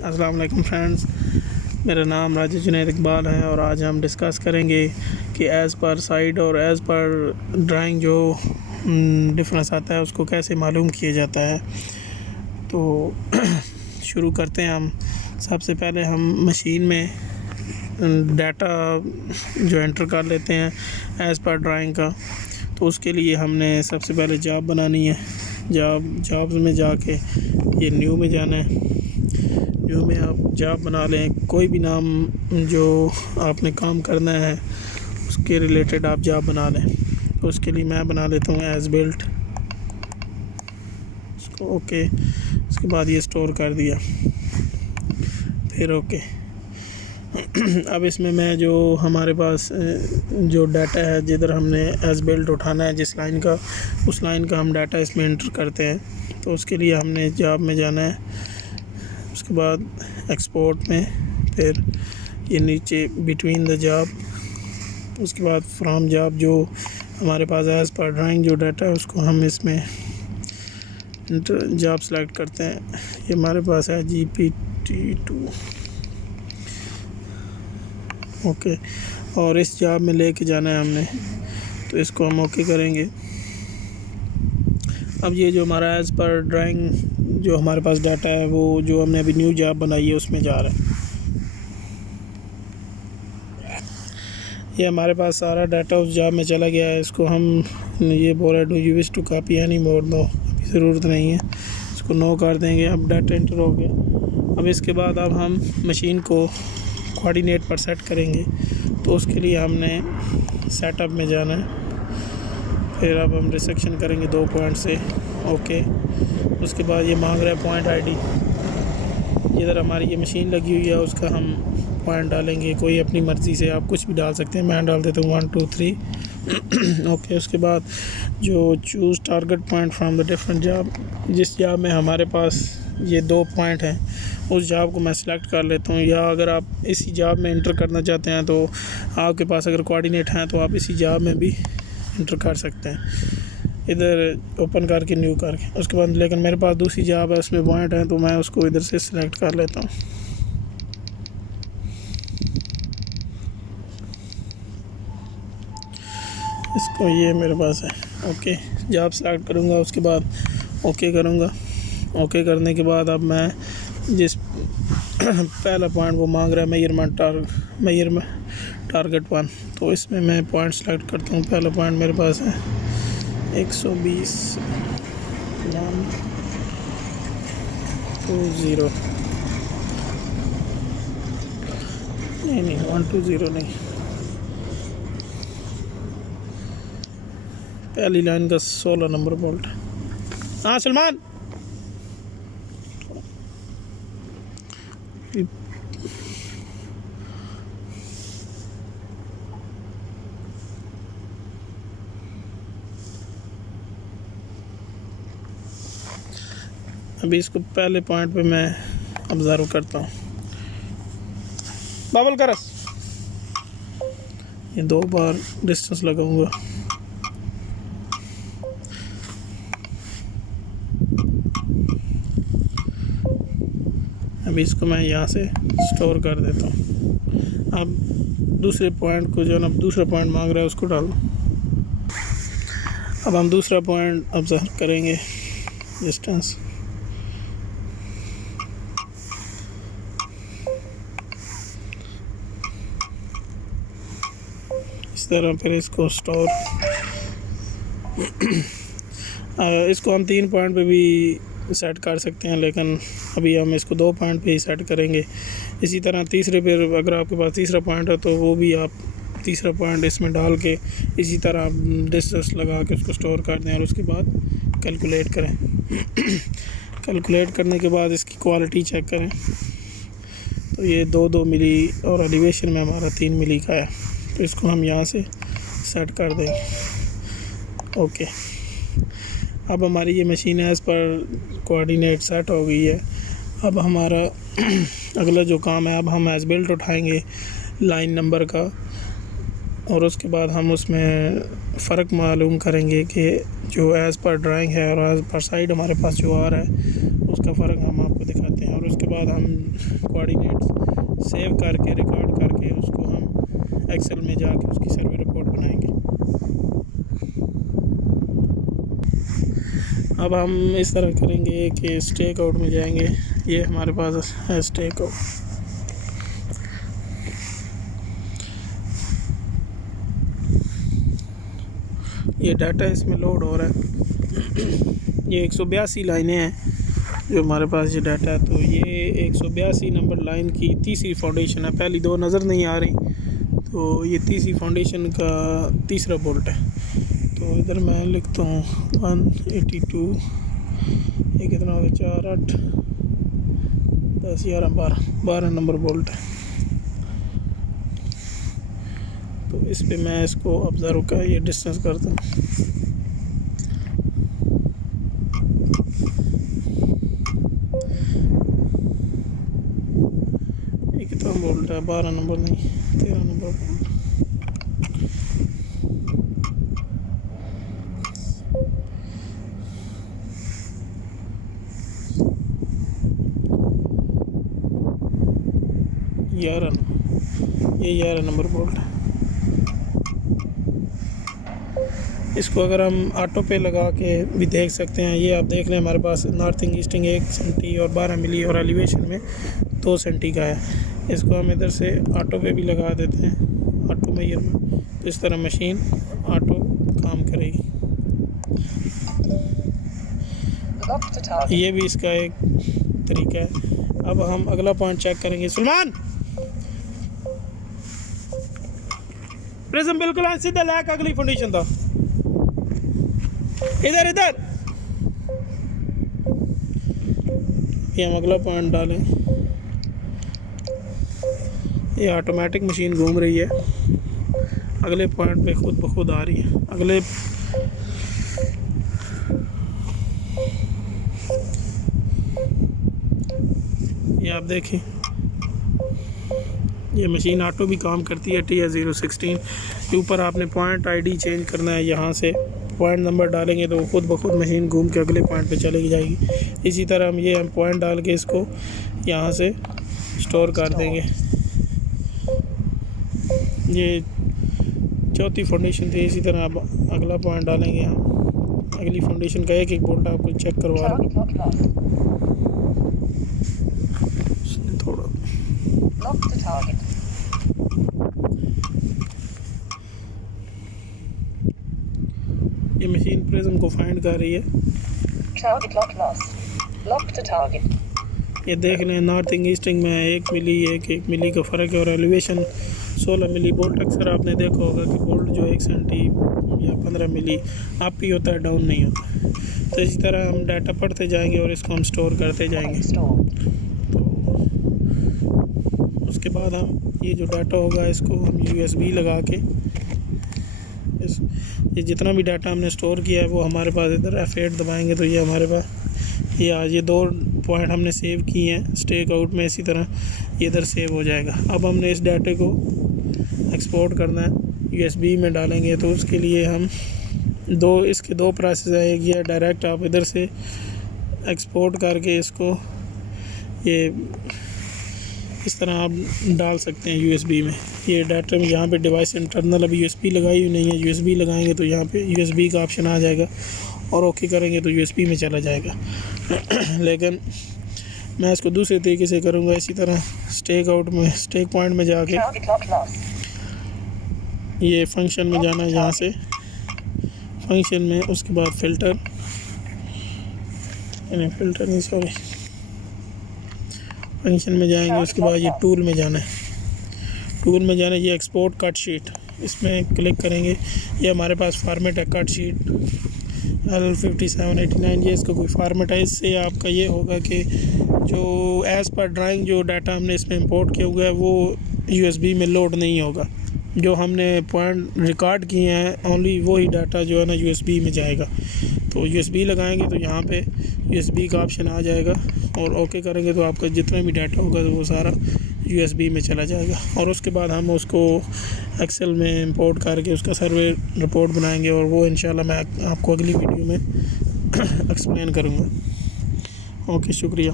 अस्सलाम वालेकुम फ्रेंड्स, मेरा नाम राजा जुनैद इकबाल है और आज हम डिस्कस करेंगे कि एज़ पर साइड और एज़ पर ड्राइंग जो डिफरेंस आता है उसको कैसे मालूम किया जाता है। तो शुरू करते हैं हम। सबसे पहले हम मशीन में डाटा जो एंटर कर लेते हैं एज़ पर ड्राइंग का। तो उसके लिए हमने सबसे पहले जॉब बनानी है। जॉब्स में जाके ये न्यू में जाना है। न्यू में आप जॉब बना लें, कोई भी नाम जो आपने काम करना है उसके रिलेटेड आप जॉब बना लें। तो उसके लिए मैं बना लेता हूँ एज़ बिल्ट, उसको ओके। उसके बाद ये स्टोर कर दिया, फिर ओके। अब इसमें मैं जो हमारे पास जो डाटा है जिधर हमने एज़ बिल्ट उठाना है जिस लाइन का, उस लाइन का हम डाटा इसमें एंटर करते हैं। तो उसके लिए हमने जॉब में जाना है, उसके बाद एक्सपोर्ट में, फिर ये नीचे बिटवीन द जॉब, उसके बाद फ्रॉम जॉब जो हमारे पास एज़ पर ड्राइंग जो डाटा है उसको हम इसमें जॉब सेलेक्ट करते हैं। ये हमारे पास है GPT2 ओके। और इस जॉब में लेके जाना है हमने, तो इसको हम ओके करेंगे। अब ये जो हमारा एज़ पर ड्राइंग जो हमारे पास डाटा है वो जो हमने अभी न्यू जॉब बनाई है उसमें जा रहा है। ये हमारे पास सारा डाटा उस जॉब में चला गया है। इसको हम ये बोल रहा है do you wish to copy any more, no, अभी ज़रूरत नहीं है, इसको नो कर देंगे। अब डाटा एंटर हो गया। अब इसके बाद अब हम मशीन को कोऑर्डिनेट पर सेट करेंगे। तो उसके लिए हमने सेटअप में जाना है, फिर अब हम रिसेक्शन करेंगे 2 पॉइंट से ओके। उसके बाद ये मांग रहा है पॉइंट आईडी, जिधर हमारी ये मशीन लगी हुई है उसका हम पॉइंट डालेंगे। कोई अपनी मर्ज़ी से आप कुछ भी डाल सकते हैं, मैं डाल देता हूँ 1 2 3 ओके। उसके बाद जो choose target point from the different job, जिस जॉब में हमारे पास ये 2 पॉइंट हैं उस जॉब को मैं सिलेक्ट कर लेता हूँ। या अगर आप इसी जॉब में इंटर करना चाहते हैं तो आपके पास अगर कोऑर्डिनेट हैं तो आप इसी जॉब में भी इंटर कर सकते हैं, इधर ओपन करके न्यू करके। उसके बाद लेकिन मेरे पास दूसरी जॉब है उसमें पॉइंट है तो मैं उसको इधर से सिलेक्ट कर लेता हूँ। इसको ये मेरे पास है ओके। जॉब सेलेक्ट करूँगा, उसके बाद ओके करूँगा। ओके करने के बाद अब मैं जिस पहला पॉइंट वो मांग रहा है मेजरमेंट टारगेट 1, तो इसमें मैं पॉइंट सेलेक्ट करता हूँ। पहला पॉइंट मेरे पास है 120 1 2 0 नहीं 1 2 0 नहीं, पहली लाइन का 16 नंबर बोल्ट। हाँ सलमान, अभी इसको पहले पॉइंट पे मैं ऑब्ज़र्व करता हूँ। बबल करस, ये 2 बार डिस्टेंस लगाऊंगा। अभी इसको मैं यहाँ से स्टोर कर देता हूँ। अब दूसरे पॉइंट को जो ना दूसरा पॉइंट मांग रहा है उसको डाल। अब हम दूसरा पॉइंट ऑब्जर्व करेंगे, डिस्टेंस। इस तरह फिर इसको स्टोर इसको हम 3 पॉइंट पे भी सेट कर सकते हैं, लेकिन अभी हम इसको 2 पॉइंट पे ही सेट करेंगे। इसी तरह तीसरे पे अगर आपके पास तीसरा पॉइंट है तो वो भी आप तीसरा पॉइंट इसमें डाल के इसी तरह डिस्टेंस लगा के उसको स्टोर कर दें और उसके बाद कैलकुलेट करें। कैलकुलेट करने के बाद इसकी क्वालिटी चेक करें, तो ये 2 मिली और एलिवेशन में हमारा 3 मिली का है। तो इसको हम यहाँ से सेट कर देंगे ओके। अब हमारी ये machine as per coordinate set हो गई है। अब हमारा अगला जो काम है, अब हम एज़ बिल्ट उठाएंगे लाइन नंबर का और उसके बाद हम उसमें फ़र्क मालूम करेंगे कि जो एज़ पर ड्राइंग है और एज़ पर साइड हमारे पास जो आ रहा है उसका फ़र्क हम आपको दिखाते हैं। और उसके बाद हम कोऑर्डिनेट्स सेव करके रिकॉर्ड करके उसको हम एक्सेल में जाके उसकी सर्वे रिपोर्ट बनाएंगे। अब हम इस तरह करेंगे कि स्टेक आउट में जाएंगे। ये हमारे पास है स्टेक आउट। ये डाटा इसमें लोड हो रहा है। ये 182 लाइनें हैं जो हमारे पास ये डाटा है। तो ये 182 नंबर लाइन की तीसरी फाउंडेशन है। पहली दो नज़र नहीं आ रही, तो ये तीसरी फाउंडेशन का तीसरा बोल्ट है। तो इधर मैं लिखता हूँ 182, ये कितना हो गया, 4, 8, 10, 11, 12 नंबर बोल्ट है। तो इस पे मैं इसको ऑब्ज़र्व का ये डिस्टेंस करता हूँ। ये कितना बोल्ट है, 12 नंबर नहीं, 13 नंबर बोल्ट। ये 11 नंबर बोल्ट है। इसको अगर हम ऑटो पे लगा के भी देख सकते हैं। ये आप देख लें, हमारे पास नॉर्थिंग ईस्टिंग 1 सेंटी और 12 मिली और एलिवेशन में 2 सेंटी का है। इसको हम इधर से ऑटो पे भी लगा देते हैं, ऑटो मेजरमेंट। तो इस तरह मशीन ऑटो काम करेगी। ये भी इसका एक तरीका है। अब हम अगला पॉइंट चेक करेंगे। सलमान, प्रिज्म बिल्कुल सीधा लैक अगली फाउंडेशन था, इधर इधर। ये हम अगला पॉइंट डालें। ये ऑटोमेटिक मशीन घूम रही है, अगले पॉइंट पे खुद ब खुद आ रही है। अगले ये आप देखें, ये मशीन ऑटो भी काम करती है। TS016 के ऊपर आपने पॉइंट आईडी चेंज करना है। यहाँ से पॉइंट नंबर डालेंगे तो खुद ब खुद मशीन घूम के अगले पॉइंट पे चली जाएगी। इसी तरह हम पॉइंट डाल के इसको यहाँ से स्टोर कर देंगे। ये चौथी फाउंडेशन थी। इसी तरह अब अगला पॉइंट डालेंगे हम। अगली फाउंडेशन का एक एक बोल्ट आपको चेक करवा रहा हूँ। थोड़ा ये मशीन प्रिज्म को फाइंड कर रही है। ये देख लें, नॉर्थिंग ईस्टिंग में 1 मिली 1 मिली का फ़र्क है और एलिवेशन 16 मिली। बोल्ट अक्सर आपने देखा होगा कि बोल्ट जो 1 सेंटी या 15 मिली अप ही होता है, डाउन नहीं होता। तो इसी तरह हम डाटा पढ़ते जाएंगे और इसको हम स्टोर करते जाएंगे। तो उसके बाद हम ये जो डाटा होगा इसको हम USB लगा के ये जितना भी डाटा हमने स्टोर किया है वो हमारे पास इधर F8 दबाएंगे तो ये हमारे पास ये आज ये 2 पॉइंट हमने सेव किए हैं स्टेक आउट में। इसी तरह ये इधर सेव हो जाएगा। अब हमने इस डाटे को एक्सपोर्ट करना है, USB में डालेंगे। तो उसके लिए हम इसके दो प्रोसेस है। एक ये डायरेक्ट आप इधर से एक्सपोर्ट करके इसको ये इस तरह आप डाल सकते हैं USB में। ये डाटा में यहाँ पे डिवाइस इंटरनल अभी USB लगाई हुई नहीं है। USB लगाएंगे तो यहाँ पे USB का ऑप्शन आ जाएगा और ओके करेंगे तो USB में चला जाएगा। लेकिन मैं इसको दूसरे तरीके से करूँगा। इसी तरह स्टेक आउट में स्टेक पॉइंट में जाके ये फंक्शन में जाना है, यहाँ से फंक्शन में, उसके बाद फ़िल्टर नहीं सॉरी फंक्शन में जाएंगे। उसके बाद ये टूल में जाना है। टूल में जाना है, ये एक्सपोर्ट कट शीट, इसमें क्लिक करेंगे। ये हमारे पास फार्मेट है कट शीट L5789। ये इसका कोई फार्मेट है। इससे आपका ये होगा कि जो एज़ पर ड्राइंग जो डाटा हमने इसमें इंपोर्ट किया हुआ है वो USB में लोड नहीं होगा। जो हमने पॉइंट रिकॉर्ड किए हैं ओनली वही डाटा जो है ना USB में जाएगा। तो USB लगाएंगे तो यहाँ पे USB का ऑप्शन आ जाएगा और ओके करेंगे तो आपका जितना भी डाटा होगा तो वो सारा USB में चला जाएगा। और उसके बाद हम उसको एक्सेल में इंपोर्ट करके उसका सर्वे रिपोर्ट बनाएंगे और वो इंशाल्लाह मैं आपको अगली वीडियो में एक्सप्लेन करूँगा। ओके, शुक्रिया।